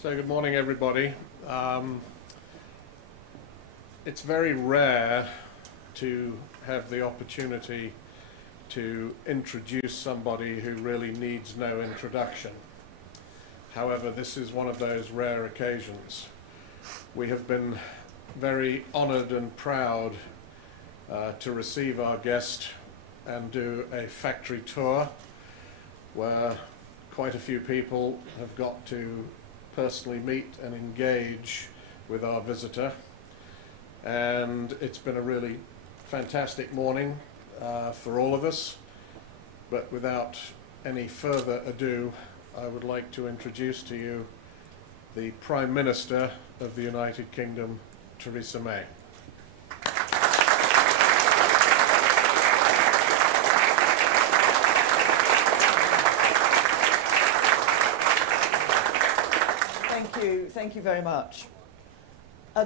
So good morning, everybody. It's very rare to have the opportunity to introduce somebody who really needs no introduction. However, this is one of those rare occasions. We have been very honoured and proud to receive our guest and do a factory tour where quite a few people have got to personally meet and engage with our visitor, and it's been a really fantastic morning for all of us. But without any further ado, I would like to introduce to you the Prime Minister of the United Kingdom, Theresa May. Thank you very much.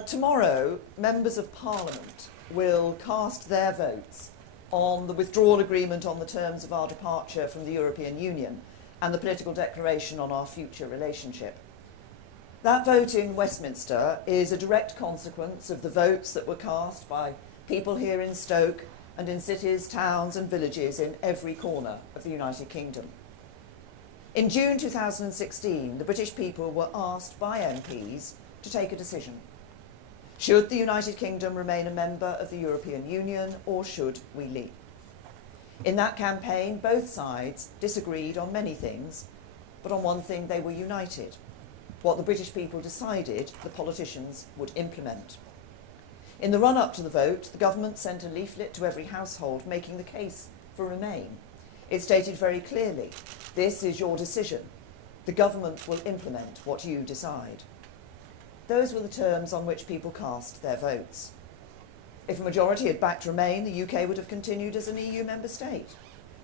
Tomorrow, members of Parliament will cast their votes on the withdrawal agreement on the terms of our departure from the European Union and the political declaration on our future relationship. That vote in Westminster is a direct consequence of the votes that were cast by people here in Stoke and in cities, towns and villages in every corner of the United Kingdom. In June 2016, the British people were asked by MPs to take a decision. Should the United Kingdom remain a member of the European Union, or should we leave? In that campaign, both sides disagreed on many things, but on one thing they were united. What the British people decided, the politicians would implement. In the run-up to the vote, the government sent a leaflet to every household making the case for Remain. It stated very clearly, this is your decision. The government will implement what you decide. Those were the terms on which people cast their votes. If a majority had backed Remain, the UK would have continued as an EU member state.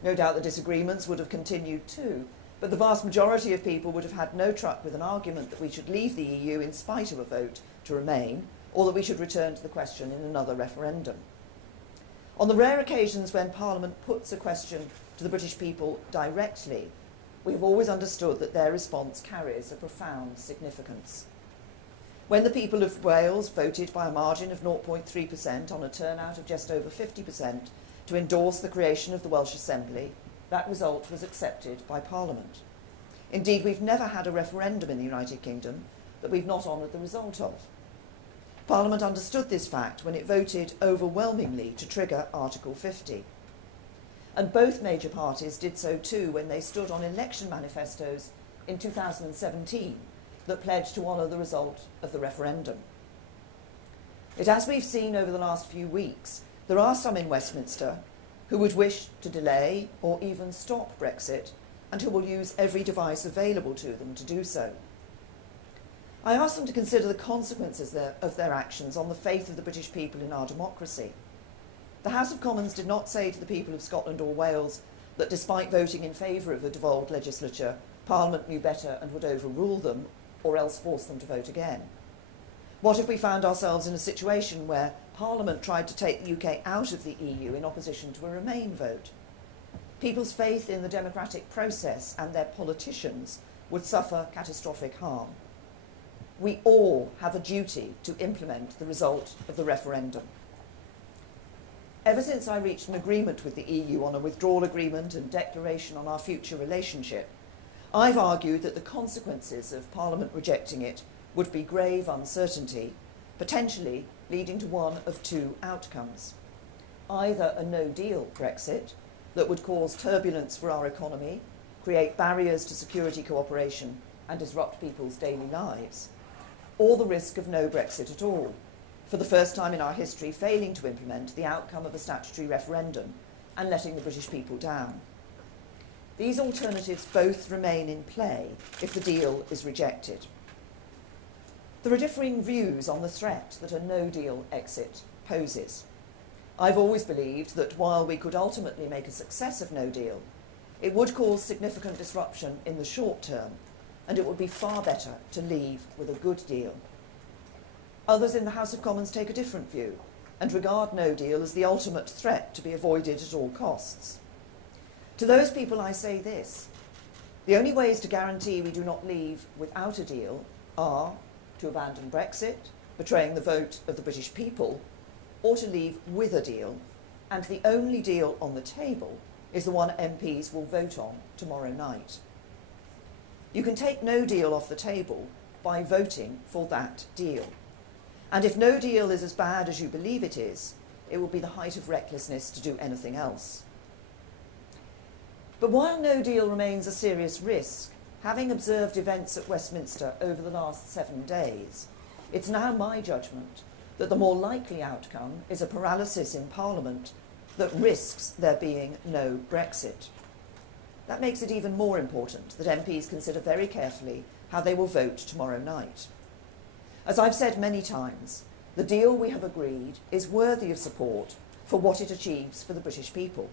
No doubt the disagreements would have continued too, but the vast majority of people would have had no truck with an argument that we should leave the EU in spite of a vote to remain, or that we should return to the question in another referendum. On the rare occasions when Parliament puts a question to the British people directly, we have always understood that their response carries a profound significance. When the people of Wales voted by a margin of 0.3% on a turnout of just over 50% to endorse the creation of the Welsh Assembly, that result was accepted by Parliament. Indeed, we've never had a referendum in the United Kingdom that we've not honoured the result of. Parliament understood this fact when it voted overwhelmingly to trigger Article 50. And both major parties did so too when they stood on election manifestos in 2017 that pledged to honour the result of the referendum. Yet as we've seen over the last few weeks, there are some in Westminster who would wish to delay or even stop Brexit and who will use every device available to them to do so. I asked them to consider the consequences of their actions on the faith of the British people in our democracy. The House of Commons did not say to the people of Scotland or Wales that despite voting in favour of a devolved legislature, Parliament knew better and would overrule them, or else force them to vote again. What if we found ourselves in a situation where Parliament tried to take the UK out of the EU in opposition to a Remain vote? People's faith in the democratic process and their politicians would suffer catastrophic harm. We all have a duty to implement the result of the referendum. Ever since I reached an agreement with the EU on a withdrawal agreement and declaration on our future relationship, I've argued that the consequences of Parliament rejecting it would be grave uncertainty, potentially leading to one of two outcomes. Either a no-deal Brexit that would cause turbulence for our economy, create barriers to security cooperation and disrupt people's daily lives, or the risk of no Brexit at all, for the first time in our history failing to implement the outcome of a statutory referendum and letting the British people down. These alternatives both remain in play if the deal is rejected. There are differing views on the threat that a no-deal exit poses. I've always believed that while we could ultimately make a success of no deal, it would cause significant disruption in the short term, and it would be far better to leave with a good deal. Others in the House of Commons take a different view and regard no deal as the ultimate threat to be avoided at all costs. To those people I say this: the only ways to guarantee we do not leave without a deal are to abandon Brexit, betraying the vote of the British people, or to leave with a deal, and the only deal on the table is the one MPs will vote on tomorrow night. You can take no deal off the table by voting for that deal. And if no deal is as bad as you believe it will be the height of recklessness to do anything else. But while no deal remains a serious risk, having observed events at Westminster over the last 7 days, it's now my judgment that the more likely outcome is a paralysis in Parliament that risks there being no Brexit. That makes it even more important that MPs consider very carefully how they will vote tomorrow night. As I've said many times, the deal we have agreed is worthy of support for what it achieves for the British people.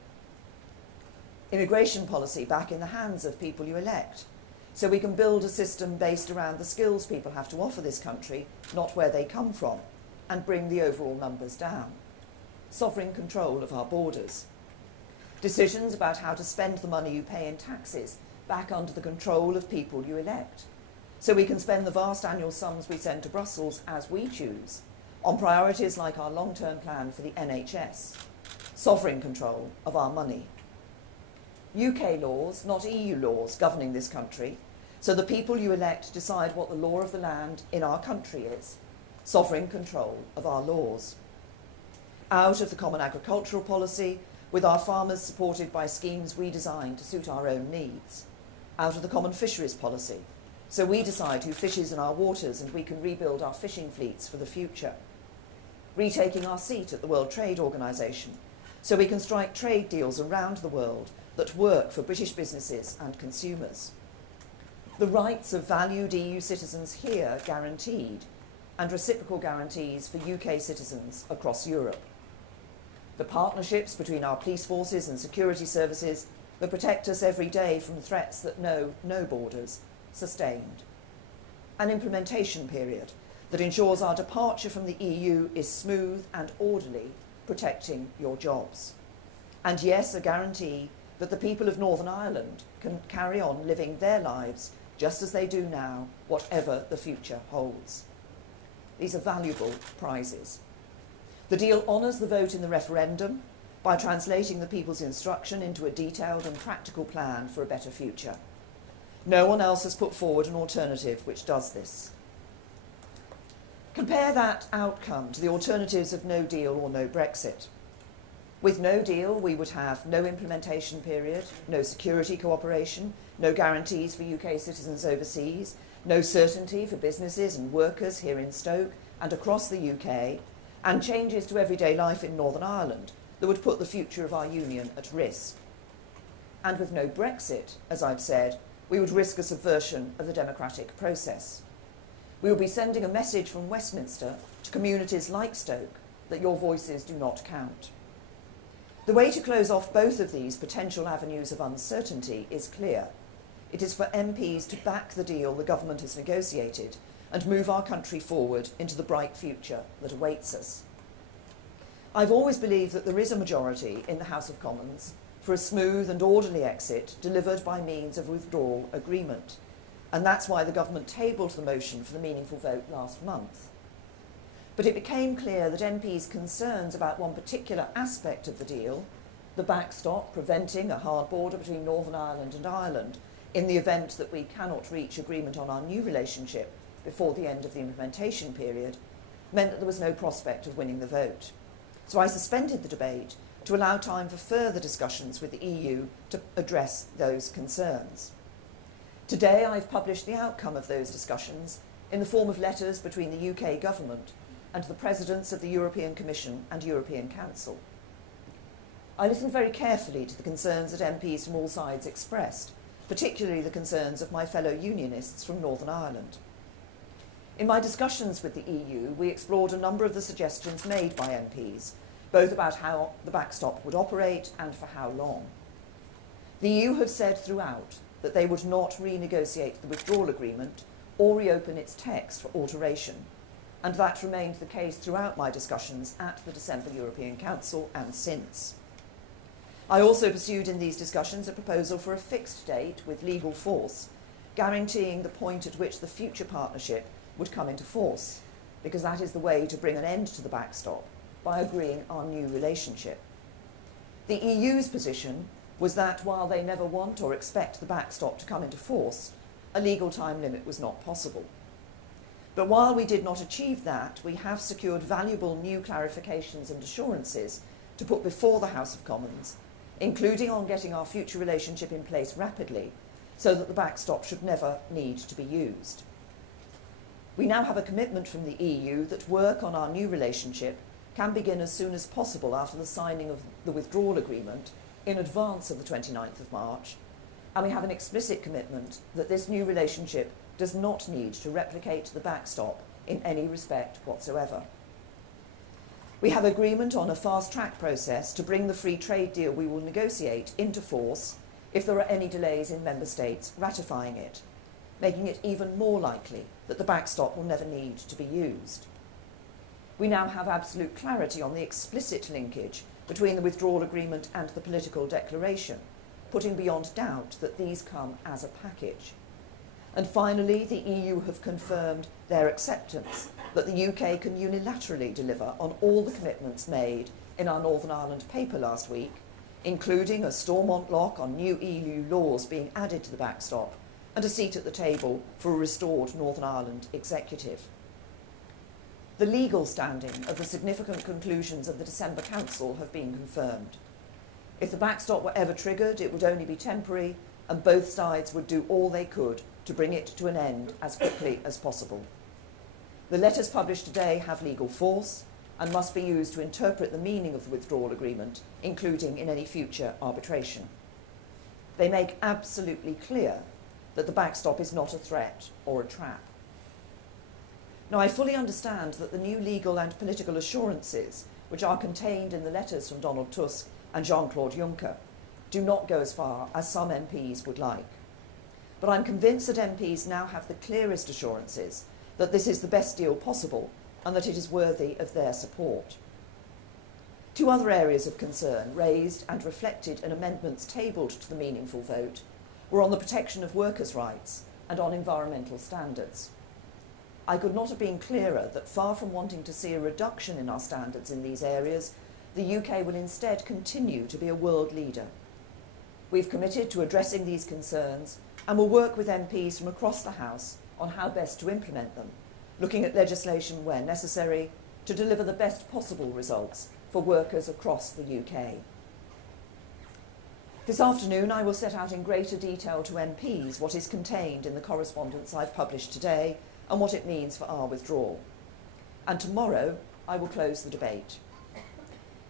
Immigration policy back in the hands of people you elect, so we can build a system based around the skills people have to offer this country, not where they come from, and bring the overall numbers down. Sovereign control of our borders. Decisions about how to spend the money you pay in taxes back under the control of people you elect, so we can spend the vast annual sums we send to Brussels as we choose on priorities like our long-term plan for the NHS. Sovereign control of our money. UK laws, not EU laws, governing this country, so the people you elect decide what the law of the land in our country is. Sovereign control of our laws. Out of the common agricultural policy, with our farmers supported by schemes we designed to suit our own needs. Out of the common fisheries policy, so we decide who fishes in our waters and we can rebuild our fishing fleets for the future. Retaking our seat at the World Trade Organization, so we can strike trade deals around the world that work for British businesses and consumers. The rights of valued EU citizens here guaranteed, and reciprocal guarantees for UK citizens across Europe. The partnerships between our police forces and security services that protect us every day from threats that know no borders, sustained. An implementation period that ensures our departure from the EU is smooth and orderly, protecting your jobs. And yes, a guarantee that the people of Northern Ireland can carry on living their lives just as they do now, whatever the future holds. These are valuable prizes. The deal honours the vote in the referendum by translating the people's instruction into a detailed and practical plan for a better future. No one else has put forward an alternative which does this. Compare that outcome to the alternatives of no deal or no Brexit. With no deal, we would have no implementation period, no security cooperation, no guarantees for UK citizens overseas, no certainty for businesses and workers here in Stoke and across the UK, and changes to everyday life in Northern Ireland that would put the future of our union at risk. And with no Brexit, as I've said, we would risk a subversion of the democratic process. We would be sending a message from Westminster to communities like Stoke that your voices do not count. The way to close off both of these potential avenues of uncertainty is clear. It is for MPs to back the deal the government has negotiated and move our country forward into the bright future that awaits us. I've always believed that there is a majority in the House of Commons for a smooth and orderly exit delivered by means of withdrawal agreement, and that's why the government tabled the motion for the meaningful vote last month. But it became clear that MPs' concerns about one particular aspect of the deal, the backstop preventing a hard border between Northern Ireland and Ireland in the event that we cannot reach agreement on our new relationship before the end of the implementation period, meant that there was no prospect of winning the vote. So I suspended the debate to allow time for further discussions with the EU to address those concerns. Today I've published the outcome of those discussions in the form of letters between the UK government and the presidents of the European Commission and European Council. I listened very carefully to the concerns that MPs from all sides expressed, particularly the concerns of my fellow unionists from Northern Ireland. In my discussions with the EU, we explored a number of the suggestions made by MPs, both about how the backstop would operate and for how long. The EU have said throughout that they would not renegotiate the withdrawal agreement or reopen its text for alteration, and that remained the case throughout my discussions at the December European Council and since. I also pursued in these discussions a proposal for a fixed date with legal force guaranteeing the point at which the future partnership would come into force, because that is the way to bring an end to the backstop, by agreeing our new relationship. The EU's position was that while they never want or expect the backstop to come into force, a legal time limit was not possible. But while we did not achieve that, we have secured valuable new clarifications and assurances to put before the House of Commons, including on getting our future relationship in place rapidly, so that the backstop should never need to be used. We now have a commitment from the EU that work on our new relationship can begin as soon as possible after the signing of the withdrawal agreement in advance of the 29th of March, and we have an explicit commitment that this new relationship does not need to replicate the backstop in any respect whatsoever. We have agreement on a fast-track process to bring the free trade deal we will negotiate into force if there are any delays in Member States ratifying it, making it even more likely that the backstop will never need to be used. We now have absolute clarity on the explicit linkage between the withdrawal agreement and the political declaration, putting beyond doubt that these come as a package. And finally, the EU have confirmed their acceptance that the UK can unilaterally deliver on all the commitments made in our Northern Ireland paper last week, including a Stormont lock on new EU laws being added to the backstop and a seat at the table for a restored Northern Ireland executive. The legal standing of the significant conclusions of the December Council have been confirmed. If the backstop were ever triggered, it would only be temporary, and both sides would do all they could to bring it to an end as quickly as possible. The letters published today have legal force and must be used to interpret the meaning of the withdrawal agreement, including in any future arbitration. They make absolutely clear that the backstop is not a threat or a trap. Now, I fully understand that the new legal and political assurances, which are contained in the letters from Donald Tusk and Jean-Claude Juncker, do not go as far as some MPs would like. But I'm convinced that MPs now have the clearest assurances that this is the best deal possible and that it is worthy of their support. Two other areas of concern raised and reflected in amendments tabled to the meaningful vote were on the protection of workers' rights and on environmental standards. I could not have been clearer that far from wanting to see a reduction in our standards in these areas, the UK will instead continue to be a world leader. We've committed to addressing these concerns and will work with MPs from across the House on how best to implement them, looking at legislation where necessary to deliver the best possible results for workers across the UK. This afternoon I will set out in greater detail to MPs what is contained in the correspondence I've published today and what it means for our withdrawal. And tomorrow I will close the debate.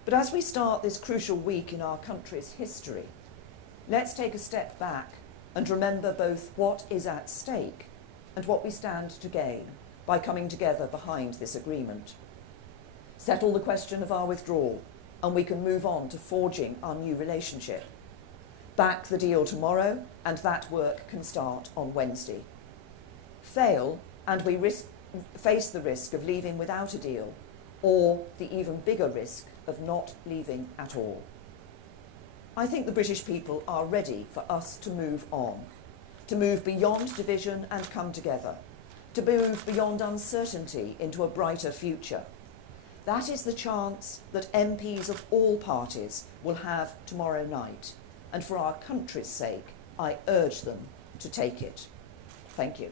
But as we start this crucial week in our country's history, let's take a step back and remember both what is at stake and what we stand to gain by coming together behind this agreement. Settle the question of our withdrawal, and we can move on to forging our new relationship. Back the deal tomorrow, and that work can start on Wednesday. Fail, and we face the risk of leaving without a deal, or the even bigger risk of not leaving at all. I think the British people are ready for us to move on, to move beyond division and come together, to move beyond uncertainty into a brighter future. That is the chance that MPs of all parties will have tomorrow night, and for our country's sake, I urge them to take it. Thank you.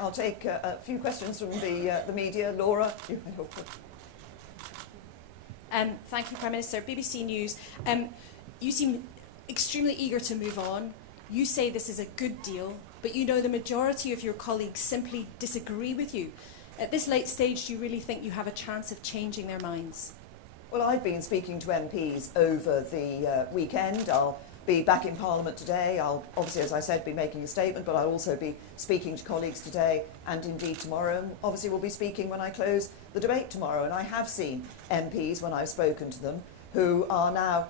I'll take a few questions from the media. Laura, you may open. Thank you, Prime Minister. BBC News. You seem extremely eager to move on. You say this is a good deal, but you know the majority of your colleagues simply disagree with you. At this late stage, do you really think you have a chance of changing their minds? Well, I've been speaking to MPs over the weekend. I'll be back in Parliament today. I'll obviously, as I said, be making a statement, but I'll also be speaking to colleagues today and indeed tomorrow. And obviously we'll be speaking when I close the debate tomorrow. And I have seen MPs, when I've spoken to them, who are now,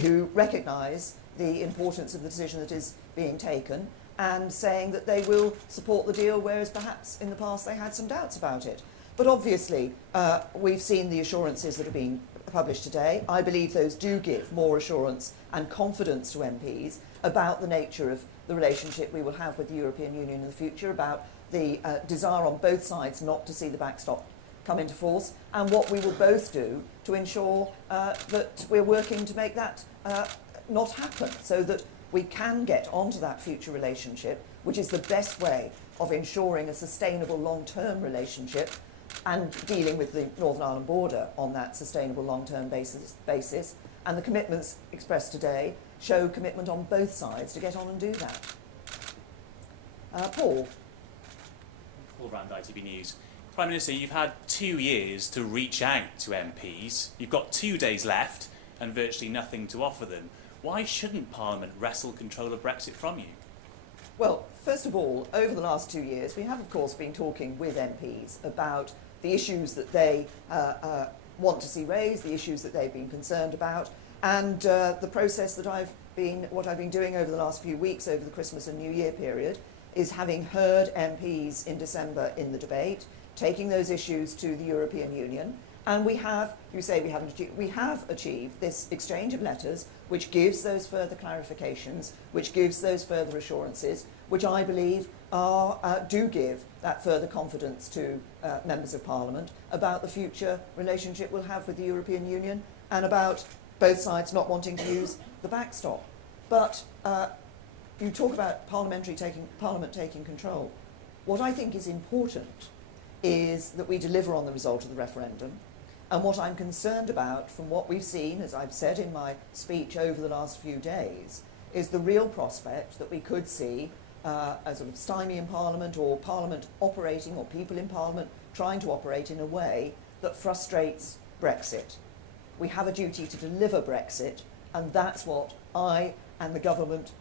who recognise the importance of the decision that is being taken and saying that they will support the deal, whereas perhaps in the past they had some doubts about it. But obviously, we've seen the assurances that are being published today. I believe those do give more assurance and confidence to MPs about the nature of the relationship we will have with the European Union in the future, about the desire on both sides not to see the backstop come into force, and what we will both do to ensure that we're working to make that not happen, so that we can get onto that future relationship, which is the best way of ensuring a sustainable long-term relationship and dealing with the Northern Ireland border on that sustainable long-term basis. And the commitments expressed today show commitment on both sides to get on and do that. Paul. Paul Rand, ITV News. Prime Minister, you've had 2 years to reach out to MPs. You've got 2 days left and virtually nothing to offer them. Why shouldn't Parliament wrestle control of Brexit from you? Well, first of all, over the last 2 years, we have, of course, been talking with MPs about the issues that they want to see raised, the issues that they've been concerned about, and the process that what I've been doing over the last few weeks, over the Christmas and New Year period, is having heard MPs in December in the debate, taking those issues to the European Union, and we have, you say we haven't achieved, we have achieved this exchange of letters which gives those further clarifications, which gives those further assurances, which I believe do give that further confidence to members of Parliament about the future relationship we'll have with the European Union and about both sides not wanting to use the backstop. But you talk about Parliament taking control. What I think is important is that we deliver on the result of the referendum. And what I'm concerned about from what we've seen, as I've said in my speech over the last few days, is the real prospect that we could see a sort of stymie in Parliament, or Parliament operating, or people in Parliament trying to operate in a way that frustrates Brexit. We have a duty to deliver Brexit, and that's what I and the government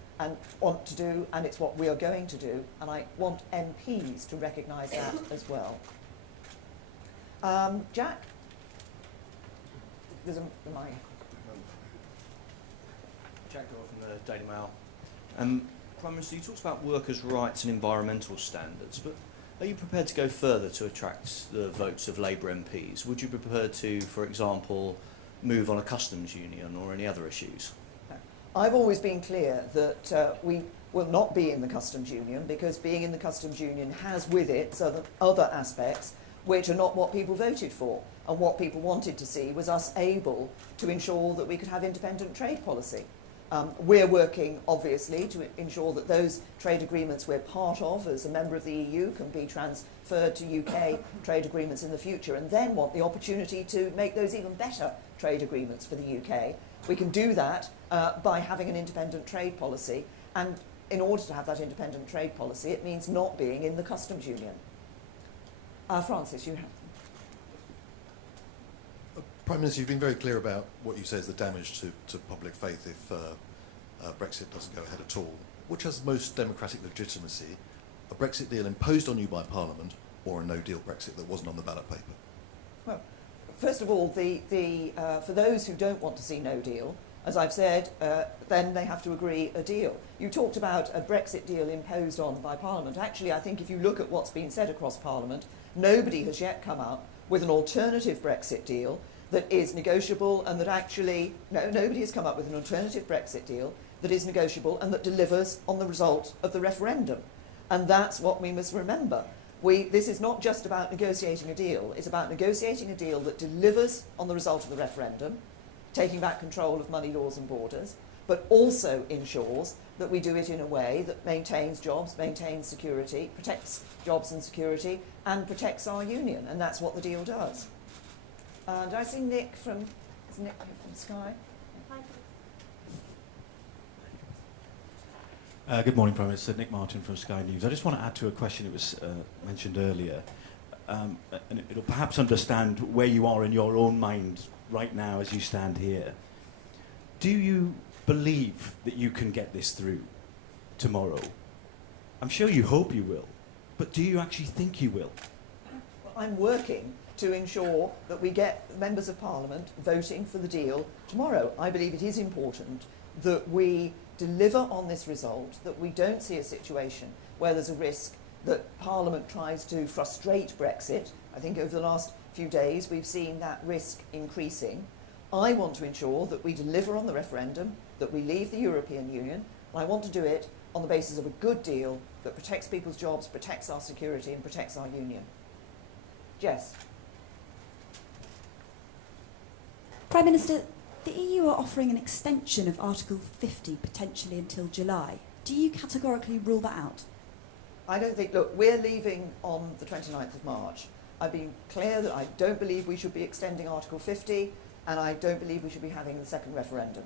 want to do, and it's what we are going to do, and I want MPs to recognise that as well. Jack? There's a mic. Jack Doyle from the Daily Mail. Prime Minister, you talked about workers' rights and environmental standards, but are you prepared to go further to attract the votes of Labour MPs? Would you be prepared to, for example, move on a customs union or any other issues? I've always been clear that we will not be in the customs union, because being in the customs union has with it other aspects which are not what people voted for. And what people wanted to see was us able to ensure that we could have independent trade policy. We're working, obviously, to ensure that those trade agreements we're part of as a member of the EU can be transferred to UK trade agreements in the future, and then want the opportunity to make those even better trade agreements for the UK. We can do that by having an independent trade policy, and in order to have that independent trade policy, it means not being in the customs union. Francis, you have. Prime Minister, you've been very clear about what you say is the damage to public faith if Brexit doesn't go ahead at all. Which has most democratic legitimacy, a Brexit deal imposed on you by Parliament, or a no-deal Brexit that wasn't on the ballot paper? Well, first of all, for those who don't want to see no deal, as I've said, then they have to agree a deal. You talked about a Brexit deal imposed on by Parliament. Actually, I think if you look at what's been said across Parliament, nobody has yet come up with an alternative Brexit deal that is negotiable, and that actually, nobody has come up with an alternative Brexit deal that is negotiable and that delivers on the result of the referendum. And that's what we must remember. This is not just about negotiating a deal, it's about negotiating a deal that delivers on the result of the referendum, taking back control of money, laws and borders, but also ensures that we do it in a way that maintains jobs, maintains security, protects jobs and security, and protects our union. And that's what the deal does. Did I see Nick from Sky? Good morning, Prime Minister. Nick Martin from Sky News. I just want to add to a question that was mentioned earlier, and it'll perhaps understand where you are in your own mind right now as you stand here. Do you believe that you can get this through tomorrow? I'm sure you hope you will, but do you actually think you will? Well, I'm working to ensure that we get members of Parliament voting for the deal tomorrow. I believe it is important that we deliver on this result, that we don't see a situation where there's a risk that Parliament tries to frustrate Brexit I think over the last few days we've seen that risk increasing. I want to ensure that we deliver on the referendum, that we leave the European Union, and I want to do it on the basis of a good deal that protects people's jobs, protects our security and protects our union. Jess. Prime Minister, the EU are offering an extension of Article 50 potentially until July. Do you categorically rule that out? I don't think, look, we're leaving on the 29th of March. I've been clear that I don't believe we should be extending Article 50, and I don't believe we should be having the second referendum.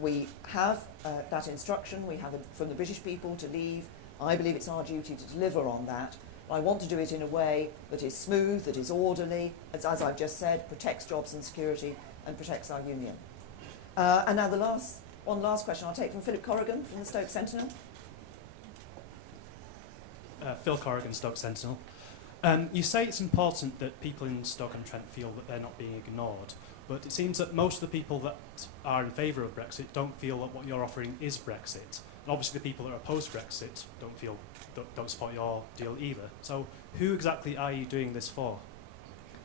We have that instruction, we have it from the British people to leave. I believe it's our duty to deliver on that. I want to do it in a way that is smooth, that is orderly, as I've just said, protects jobs and security and protects our union. And now one last question I'll take from Philip Corrigan from the Stoke Sentinel. Phil Corrigan, Stoke Sentinel. You say it's important that people in Stoke-on-Trent feel that they're not being ignored, but it seems that most of the people that are in favour of Brexit don't feel that what you're offering is Brexit. And obviously the people that are opposed to Brexit don't support your deal either. So who exactly are you doing this for?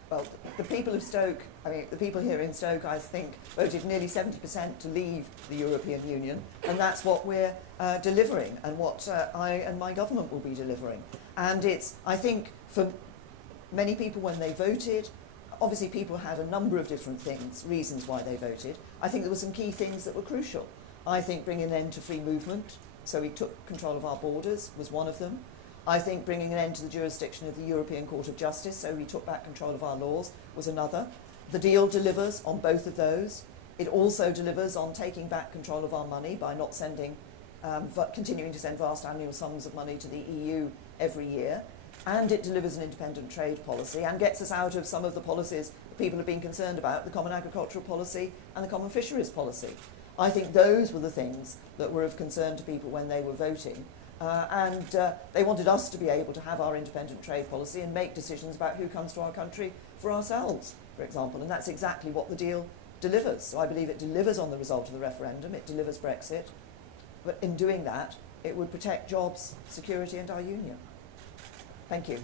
Well, the people of Stoke, I mean, the people here in Stoke, I think, voted nearly 70% to leave the European Union, and that's what we're delivering, and what I and my government will be delivering. And it's, I think, for many people when they voted, obviously people had a number of different reasons why they voted. I think there were some key things that were crucial. I think bringing an end to free movement, so we took control of our borders, was one of them. I think bringing an end to the jurisdiction of the European Court of Justice, so we took back control of our laws, was another. The deal delivers on both of those. It also delivers on taking back control of our money by not sending, continuing to send vast annual sums of money to the EU every year. And it delivers an independent trade policy and gets us out of some of the policies that people have been concerned about, the common agricultural policy and the common fisheries policy. I think those were the things that were of concern to people when they were voting. And they wanted us to be able to have our independent trade policy and make decisions about who comes to our country for ourselves, for example. And that's exactly what the deal delivers. So I believe it delivers on the result of the referendum. It delivers Brexit. But in doing that, it would protect jobs, security and our union. Thank you.